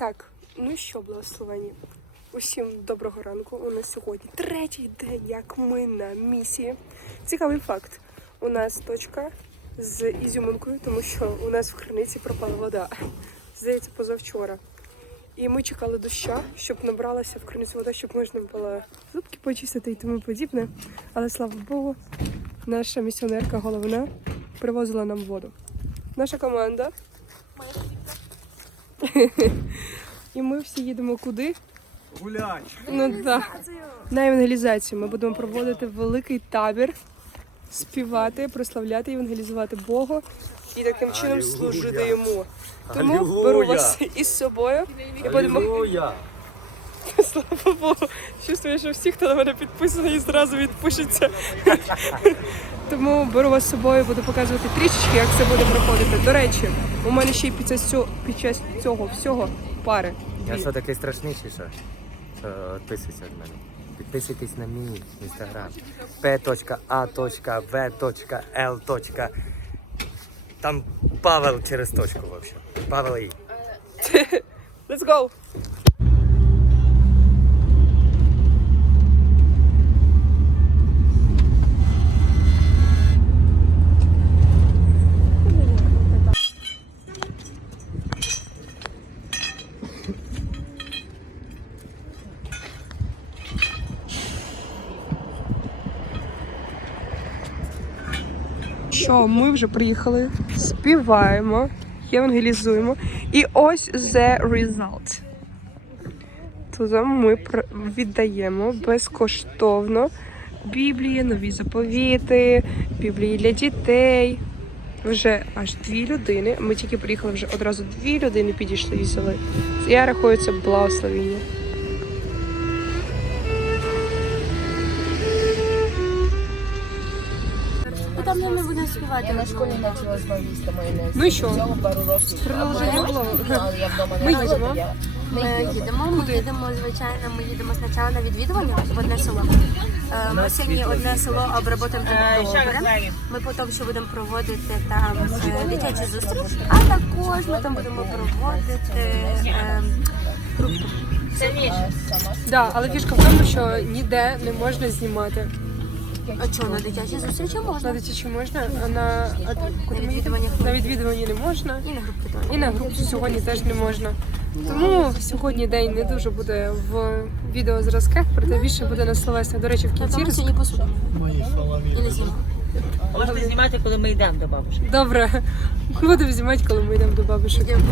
Так, ну що, благословені. Усім доброго ранку. У нас сьогодні третій день, як ми на місії. Цікавий факт. У нас точка з ізюминкою, тому що у нас в криниці пропала вода. Здається, позавчора. І ми чекали доща, щоб набралася в криницю вода, щоб можна було зубки почистити і тому подібне. Але слава Богу, наша місіонерка головна привозила нам воду. Наша команда. І ми всі їдемо куди? Гулять. Ну так. На евангелізацію ми будемо проводити великий табір, співати, прославляти, евангелізувати Бога і таким чином служити йому. Тому беру вас із собою і будемо. слава Богу. Чувствую, що всі, хто на мене підписаний, зразу відпишеться. Тому беру вас з собою, буду показувати трішечки, як це буде проходити. До речі, у мене ще й під час цього, під час цього всього пари. Я що такий страшніший, що? Відписуйся від мене. Підписуйтесь на мій інстаграм. p.a.v.l. Там Павел через точку вообще. Павел і. Let's go! Що, ми вже приїхали, співаємо, євангелізуємо. І ось the result. Тут ми пр- віддаємо безкоштовно Біблії, нові заповіти, Біблії для дітей. Вже аж дві людини. Ми тільки приїхали, вже одразу дві людини підійшли і взяли. Я рахую це благословіння. Співати. на школі навчила їсти майонез. Ну і що? Цього пару років. Продовження було. Але я вдома Ми їдемо. Ми їдемо, ми їдемо, звичайно, ми їдемо спочатку на відвідування в одне село. Е, Ми сьогодні одне село обработаємо так добре. Ми потім ще будемо проводити там е, дитячі зустрічі, а також ми там будемо проводити е, групу. Да, але фішка в тому, що ніде не можна знімати. А що, на дитячі зустрічі На можна? дитячі можна, а на, а куди ми їдемо? відвідуваннях на відвідуванні не можна. І на групі теж. І на групу сьогодні теж не можна. Тому сьогодні день не дуже буде в відеозразках, проте більше буде на словесне. До речі, в кінці ми сьогодні. І не знімемо. Можете знімати, коли ми йдемо до бабушки. Добре. Будемо знімати, коли ми йдемо до бабушек. Йдемо.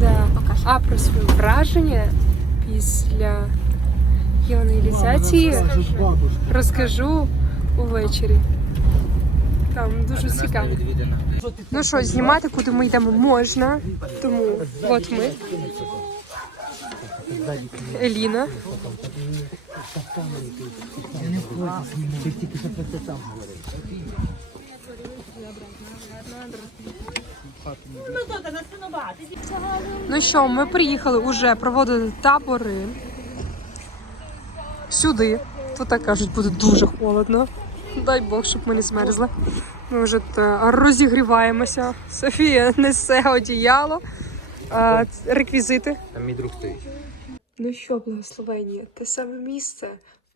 Да. Покажемо. А про свої враження після євангелізації розкажу увечері. Там дуже цікаво. Ну що, знімати, куди ми йдемо, можна. Тому от ми. Еліна. Ну що, ми приїхали уже проводити табори сюди. Тут так кажуть, буде дуже холодно. Дай Бог, щоб ми не змерзли. Ми вже розігріваємося. Софія несе одіяло, а, реквізити. Там мій друг стоїть. Ну що, благословення, те саме місце,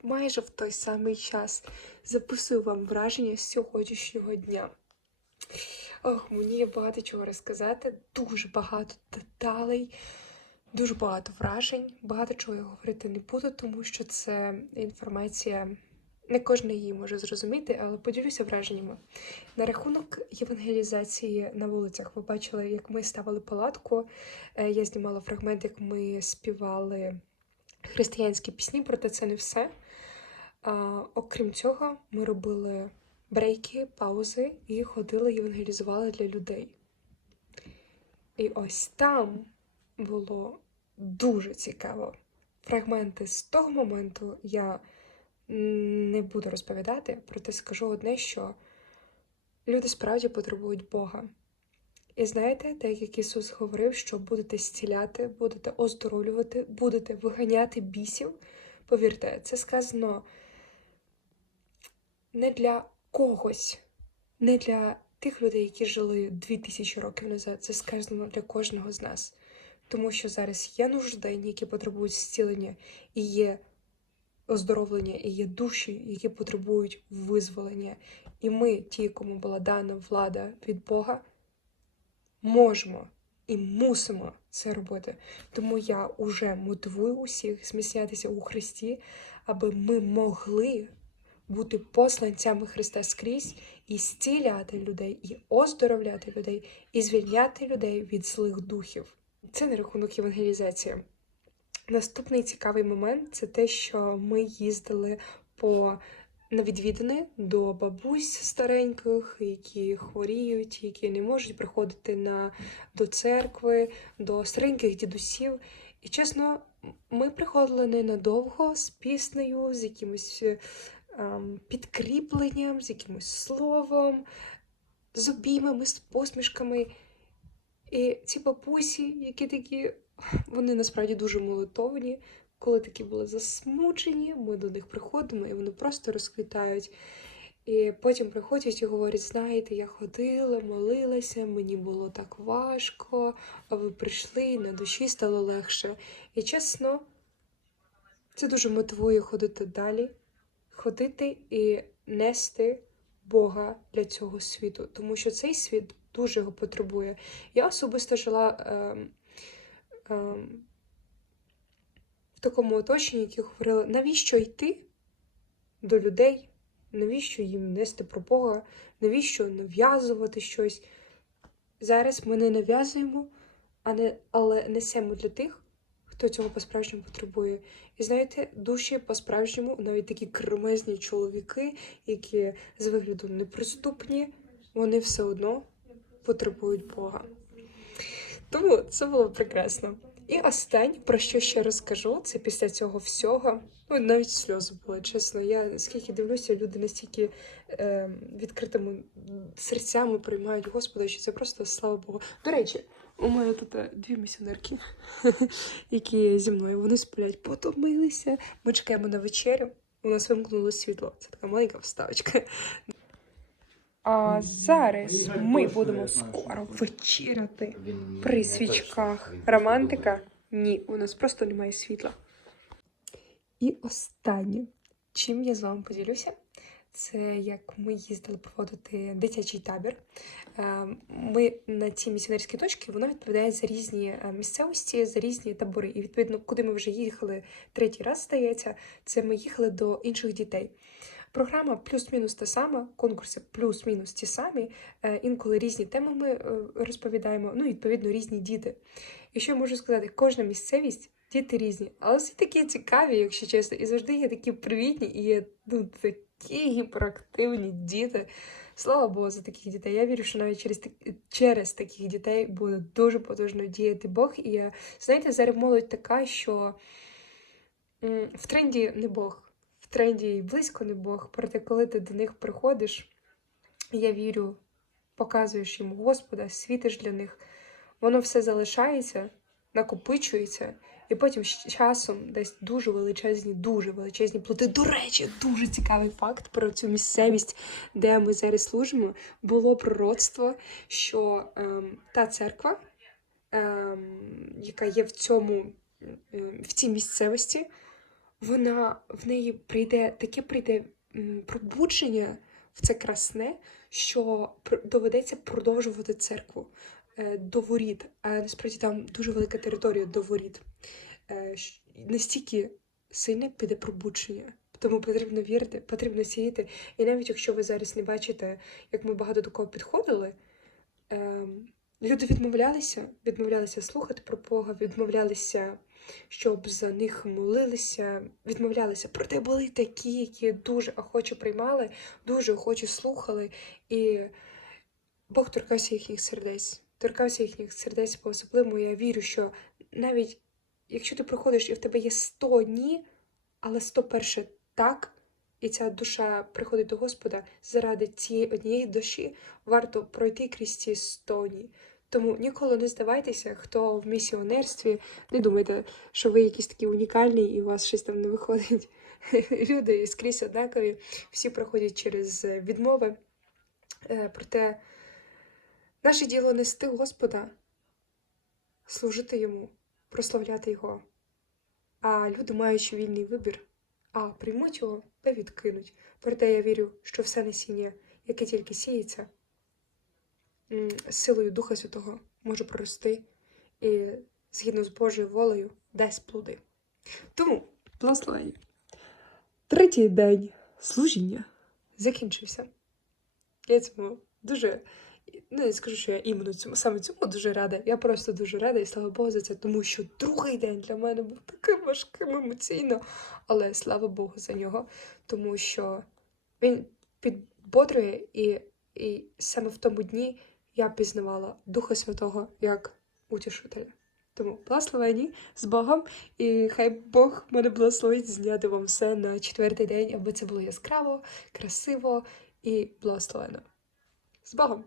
майже в той самий час. Записую вам враження з сьогоднішнього дня. Ох, мені є багато чого розказати, дуже багато деталей, дуже багато вражень. Багато чого я говорити не буду, тому що це інформація. Не кожен її може зрозуміти, але поділюся враженнями. На рахунок євангелізації на вулицях, ви бачили, як ми ставили палатку. Е, Я знімала фрагмент, як ми співали християнські пісні, проте це не все. Окрім цього, ми робили брейки, паузи і ходили євангелізували для людей. І ось там було дуже цікаво. Фрагменти з того моменту я не буду розповідати, проте скажу одне, що люди справді потребують Бога. І знаєте, так як Ісус говорив, що будете зціляти, будете оздоровлювати, будете виганяти бісів. Повірте, це сказано не для когось, не для тих людей, які жили дві тисячі років назад. Це сказано для кожного з нас. Тому що зараз є нужденні, які потребують зцілення, і є оздоровлення, і є душі, які потребують визволення. І ми, ті, кому була дана влада від Бога, можемо і мусимо це робити. Тому я уже мотивую усіх зміцнятися у Христі, аби ми могли бути посланцями Христа скрізь і зціляти людей, і оздоровляти людей, і звільняти людей від злих духів. Це на рахунок евангелізації. Наступний цікавий момент це те, що ми їздили по на відвідини до бабусь стареньких, які хворіють, які не можуть приходити на, до церкви, до стареньких дідусів. І чесно, ми приходили ненадовго з піснею, з якимось ем, підкріпленням, з якимось словом, з обіймами, з посмішками. І ці бабусі, які такі, вони насправді дуже молитовні. Коли такі були засмучені, ми до них приходимо і вони просто розквітають. І потім приходять і говорять: знаєте, я ходила, молилася, мені було так важко, а ви прийшли, і на душі стало легше. І чесно, це дуже мотивує ходити далі, ходити і нести Бога для цього світу, тому що цей світ дуже його потребує. Я особисто жила ем, ем, в такому оточенні, які говорили, навіщо йти до людей, навіщо їм нести про Бога, навіщо нав'язувати щось. Зараз ми не нав'язуємо, не, але несемо для тих, хто цього по-справжньому потребує. І знаєте, душі по-справжньому, навіть такі кремезні чоловіки, які з вигляду неприступні, вони все одно потребують Бога. Тому це було прекрасно. І останнє, про що ще розкажу, це після цього всього. Ну, навіть сльози були, чесно. Я наскільки дивлюся, люди настільки е, відкритими серцями приймають Господа, що це просто слава Богу. До речі, у мене тут е, дві місіонерки, які зі мною вони сплять, потомилися. Ми чекаємо на вечерю. У нас вимкнуло світло. Це така маленька вставочка. А зараз ми будемо скоро вечеряти при свічках. Романтика? Ні, у нас просто немає світла. І останнє, чим я з вами поділюся, це як ми їздили проводити дитячий табір. Е, Ми на ці місіонерські точки воно відповідає за різні е, місцевості, за різні табори. І відповідно, куди ми вже їхали третій раз, здається, це ми їхали до інших дітей. Програма плюс-мінус та сама, конкурси плюс-мінус ті самі. Е, Інколи різні теми ми е, розповідаємо, ну відповідно різні діти. І що я можу сказати, кожна місцевість діти різні, але всі такі цікаві, якщо чесно, і завжди є такі привітні, і є ну, такі гіперактивні діти. Слава Богу, за таких дітей. Я вірю, що навіть через через таких дітей буде дуже потужно діяти Бог. І знаєте, зараз молодь така, що в тренді не Бог, тренді і близько не Бог. Проте, коли ти до них приходиш, я вірю, показуєш їм Господа, світиш для них, воно все залишається, накопичується. І потім з часом десь дуже величезні, дуже величезні плоди. До речі, дуже цікавий факт про цю місцевість, де ми зараз служимо. Було пророцтво, що ем, та церква, ем, яка є в цьому ем, в цій місцевості, вона в неї прийде таке прийде пробудження в це красне, що доведеться продовжувати церкву е, до воріт. А насправді там дуже велика територія до воріт. Е, настільки сильне піде пробудження. Тому потрібно вірити, потрібно сіяти. І навіть якщо ви зараз не бачите, як ми багато до кого підходили, ем, люди відмовлялися, відмовлялися слухати про Бога, відмовлялися, щоб за них молилися, відмовлялися. Проте були такі, які дуже охоче приймали, дуже охоче слухали. І Бог торкався їхніх сердець. Торкався їхніх сердець по-особливому. Я вірю, що навіть якщо ти приходиш і в тебе є 100 ні, але 101 так, і ця душа приходить до Господа заради цієї однієї душі, варто пройти крізь ці 100 ні. Тому ніколи не здавайтеся, хто в місіонерстві, не думайте, що ви якісь такі унікальні і у вас щось там не виходить. Люди скрізь однакові, всі проходять через е, відмови. Е, Проте наше діло нести Господа, служити йому прославляти його. А люди, маючи вільний вибір, а приймуть його та відкинуть. Проте я вірю, що все насіння, яке тільки сіється, силою Духа Святого може прорости і згідно з Божою волею дасть плоди. Тому, благословення. Третій день служіння закінчився. Я цьому дуже. Ну, не скажу, що я іменно цьому саме цьому дуже рада. Я просто дуже рада і слава Богу за це, тому що другий день для мене був таким важким емоційно. Але слава Богу за нього, тому що він підбодрює, і, і саме в тому дні я пізнавала Духа Святого як утішителя. Тому благословені з Богом, і хай Бог мене благословить зняти вам все на четвертий день, аби це було яскраво, красиво і благословено. З Богом!